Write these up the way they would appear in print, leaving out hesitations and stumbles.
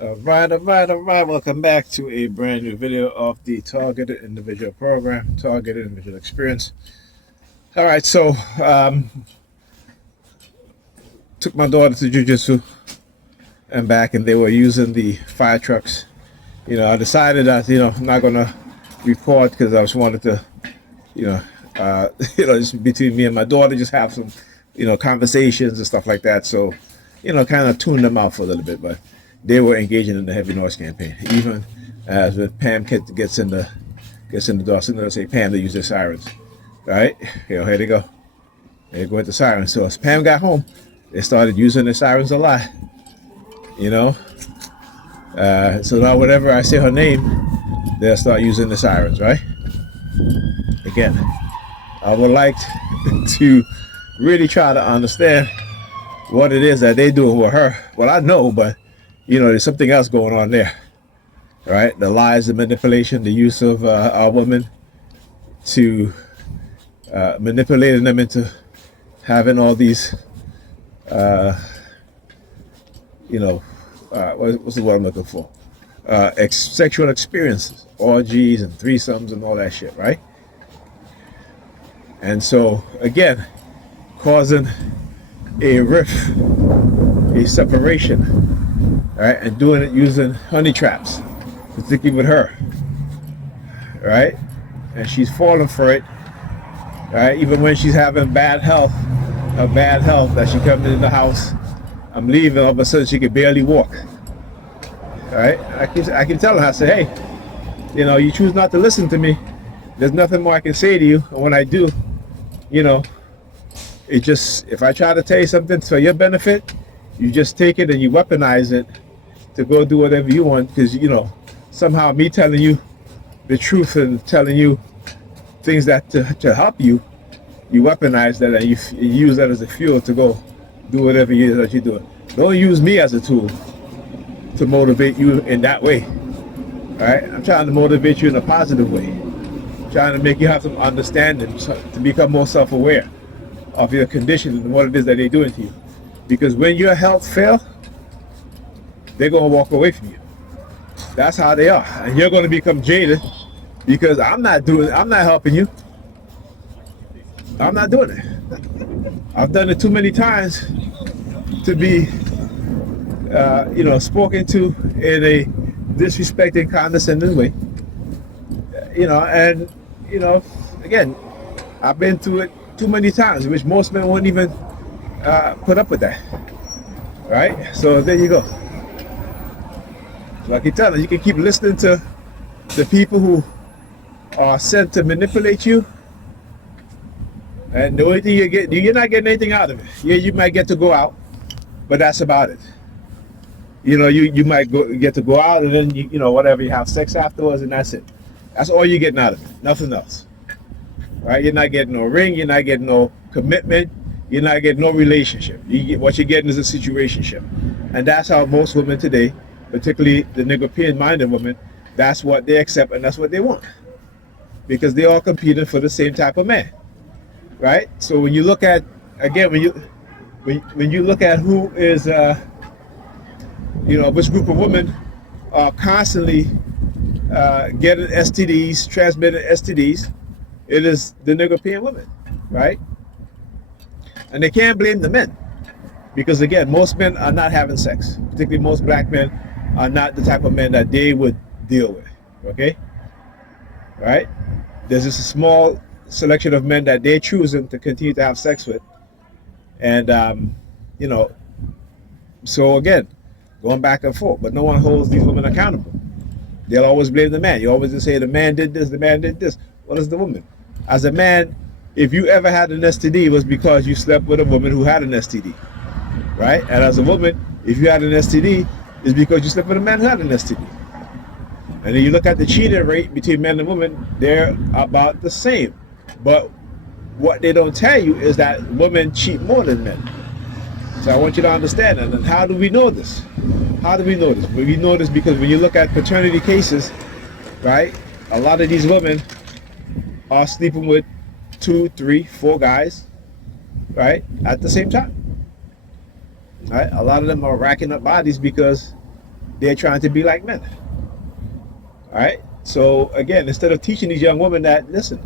All right. Welcome back to a brand new video of the Targeted Individual Program, Targeted Individual Experience. All right, so took my daughter to jujitsu and back, and they were using the fire trucks. I decided that I'm not gonna report because I just wanted to, you know, just between me and my daughter, just have some, conversations and stuff like that. So, kind of tune them out for a little bit, but they were engaging in the heavy noise campaign. Even as when Pam gets in the door, so they say Pam, they use their sirens, right? Here they go. They go with the sirens. So as Pam got home, they started using the sirens a lot. You know, so now whenever I say her name, they'll start using the sirens, right? Again, I would like to really try to understand what it is that they do with her. Well, I know, but there's something else going on there, right? The lies, the manipulation, the use of our women to manipulating them into having all these, what's the word I'm looking for? Sexual experiences, orgies and threesomes and all that shit, right? And so, again, causing a rift, a separation, right? And doing it using honey traps, particularly with her, right? And she's falling for it, right? Even when she's having bad health, that she comes in the house, I'm leaving, all of a sudden she can barely walk, right? I can tell her, I say, hey, you choose not to listen to me. There's nothing more I can say to you. And when I do, it just, if I try to tell you something for your benefit, you just take it and you weaponize it to go do whatever you want, because, somehow me telling you the truth and telling you things that to help you, you weaponize that and you use that as a fuel to go do whatever it is that you're doing. Don't use me as a tool to motivate you in that way. All right? I'm trying to motivate you in a positive way. I'm trying to make you have some understanding to become more self-aware of your condition and what it is that they're doing to you. Because when your health fails, they're going to walk away from you. That's how they are. And you're going to become jaded because I'm not helping you. I'm not doing it. I've done it too many times to be, spoken to in a disrespecting, condescending way. Again, I've been through it too many times, which most men wouldn't even put up with that. Right? So there you go. So I can tell you, you can keep listening to the people who are sent to manipulate you, and the only thing you're not getting anything out of it. Yeah, you might get to go out, but that's about it. You might get to go out, and then whatever, you have sex afterwards, and that's it. That's all you're getting out of it. Nothing else. Right? You're not getting no ring. You're not getting no commitment. You're not getting no relationship. What you're getting is a situationship, and that's how most women today, particularly the European-minded women, that's what they accept and that's what they want, because they all competing for the same type of man, right? So when you look at, again, when you look at who is, which group of women are constantly getting STDs, transmitting STDs, it is the European women, right? And they can't blame the men, because again, most men are not having sex. Particularly most black men are not the type of men that they would deal with, okay? Right? There's just a small selection of men that they're choosing to continue to have sex with. And, so again, going back and forth, but no one holds these women accountable. They'll always blame the man. You always just say the man did this, the man did this. What is the woman? As a man, if you ever had an STD, it was because you slept with a woman who had an STD, right? And as a woman, if you had an STD, it's because you slept with a man who had an STD. And then you look at the cheating rate between men and women, they're about the same. But what they don't tell you is that women cheat more than men. So I want you to understand that. And how do we know this? How do we know this? Well, we know this because when you look at paternity cases, right, a lot of these women are sleeping with 2, 3, 4 guys, right, at the same time. Right? A lot of them are racking up bodies because they're trying to be like men. All right. So again, instead of teaching these young women that, listen,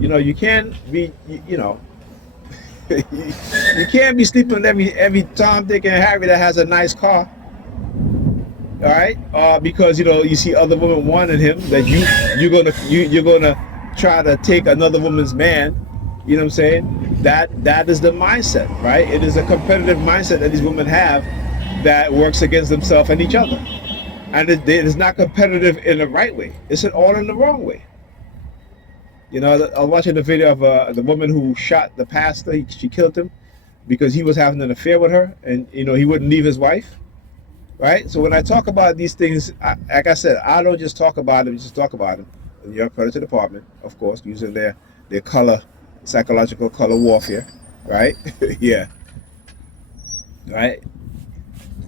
you can't be, you can't be sleeping with every Tom, Dick, and Harry that has a nice car. All right, because you see other women wanting him, that you're gonna try to take another woman's man. You know what I'm saying? That is the mindset, right? It is a competitive mindset that these women have that works against themselves and each other, and it is not competitive in the right way. It's all in the wrong way. I was watching the video of the woman who shot the pastor. She killed him because he was having an affair with her, and he wouldn't leave his wife. Right? So when I talk about these things, like I said, I don't just talk about them, just talk about them. In your predator department, of course, using their psychological color warfare, right? Yeah. Right?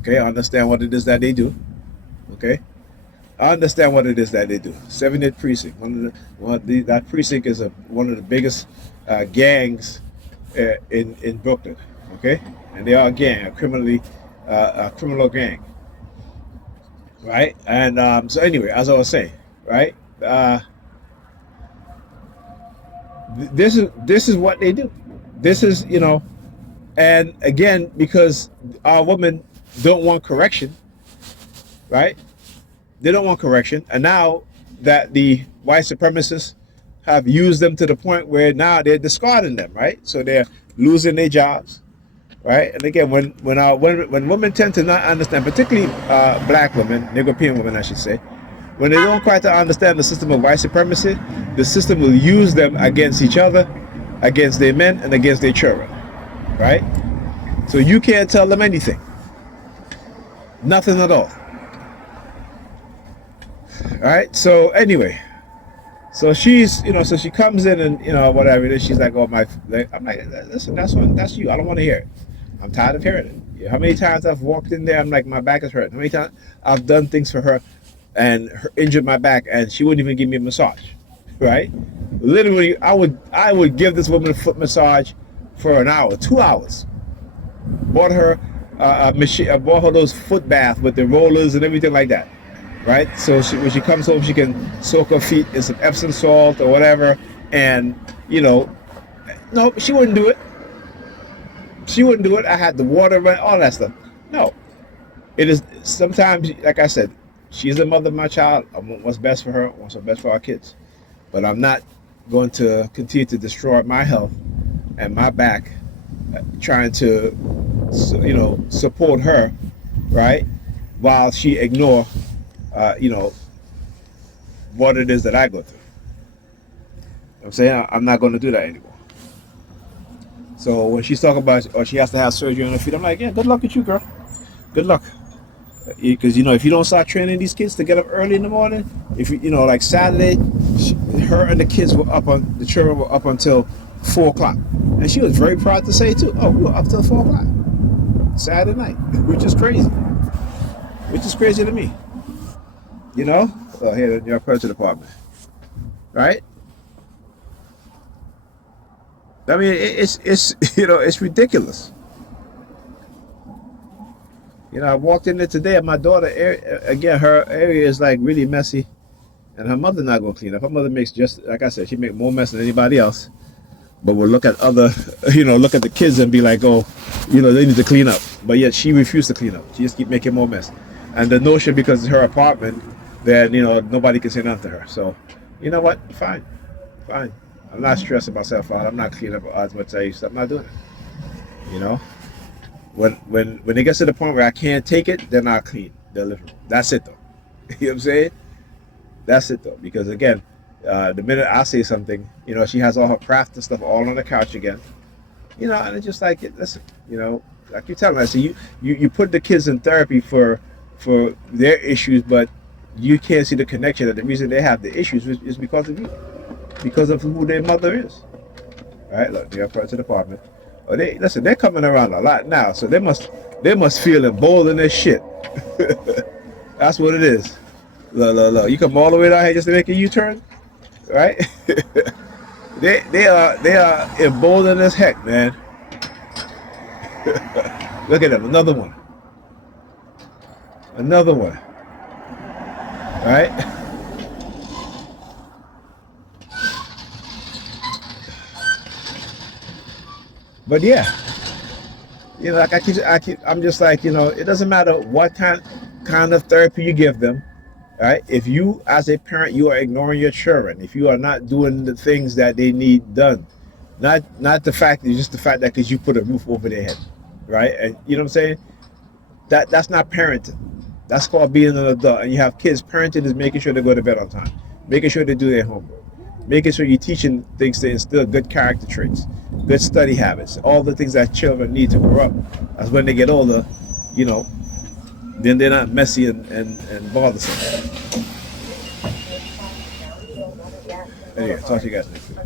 Okay, I understand what it is that they do. Okay? I understand what it is that they do. 78th precinct. That precinct is one of the biggest gangs in Brooklyn. Okay? And they are a gang, a criminal gang. Right, and so anyway, as I was saying, right, this is what they do. This is and again, because our women don't want correction, right? They don't want correction, and now that the white supremacists have used them to the point where now they're discarding them, right? So they're losing their jobs. Right, and again, when women tend to not understand, particularly black women, European women, I should say, when they don't quite understand the system of white supremacy, the system will use them against each other, against their men, and against their children. Right, so you can't tell them anything, nothing at all. All right, so anyway, so she's so she comes in and whatever. She's like, I'm like, listen, that's you. I don't want to hear it. I'm tired of hearing it. How many times I've walked in there, I'm like, my back is hurting. How many times I've done things for her and injured my back, and she wouldn't even give me a massage, right? Literally, I would give this woman a foot massage for an hour, 2 hours. Bought her a machine. I bought her those foot baths with the rollers and everything like that, right? So when she comes home, she can soak her feet in some Epsom salt or whatever, and no, she wouldn't do it. She wouldn't do it. I had the water run, all that stuff. No. It is sometimes, like I said, she's the mother of my child. I want what's best for her, what's best for our kids. But I'm not going to continue to destroy my health and my back trying to, support her, right? While she ignore, what it is that I go through. I'm saying I'm not going to do that anymore. So when she's talking about, or she has to have surgery on her feet, I'm like, yeah, good luck with you, girl. Good luck. Because, if you don't start training these kids to get up early in the morning, if like Saturday, her and the children were up until 4 o'clock. And she was very proud to say, too, we were up till 4 o'clock Saturday night, which is crazy. Which is crazy to me. Here in your predator department. Right? I mean, it's ridiculous. I walked in there today, and my daughter, again, her area is like really messy, and her mother not gonna clean up. Her mother makes, just like I said, she make more mess than anybody else. But we'll look at look at the kids and be like, oh, they need to clean up. But yet she refused to clean up. She just keep making more mess. And the notion, because it's her apartment, that nobody can say nothing to her. So, you know what? Fine. I'm not stressing myself out. I'm not cleaning up as much as I used to. I'm not doing it. When it gets to the point where I can't take it, then I'll clean the living room. That's it, though. You know what I'm saying? That's it, though. Because again, the minute I say something, she has all her craft and stuff all on the couch again. And it's just like, listen, like you're telling us, you put the kids in therapy for their issues, but you can't see the connection that the reason they have the issues is because of you. Because of who their mother is. All right, look, they're part of the department. Oh, they're coming around a lot now, so they must feel emboldened as shit. That's what it is. Look. You come all the way down here just to make a U-turn, right? they are emboldened as heck, man. Look at them, another one. Another one. Right? But yeah, like I'm just like, it doesn't matter what kind of therapy you give them, right? If you, as a parent, you are ignoring your children, if you are not doing the things that they need done, not the fact, it's just the fact that because you put a roof over their head, right? And you know what I'm saying? That's not parenting. That's called being an adult. And you have kids. Parenting is making sure they go to bed on time, making sure they do their homework, making sure you're teaching things to instill good character traits, good study habits, all the things that children need to grow up. As when they get older, you know, then they're not messy and bothersome. Anyway, talk to you guys next week.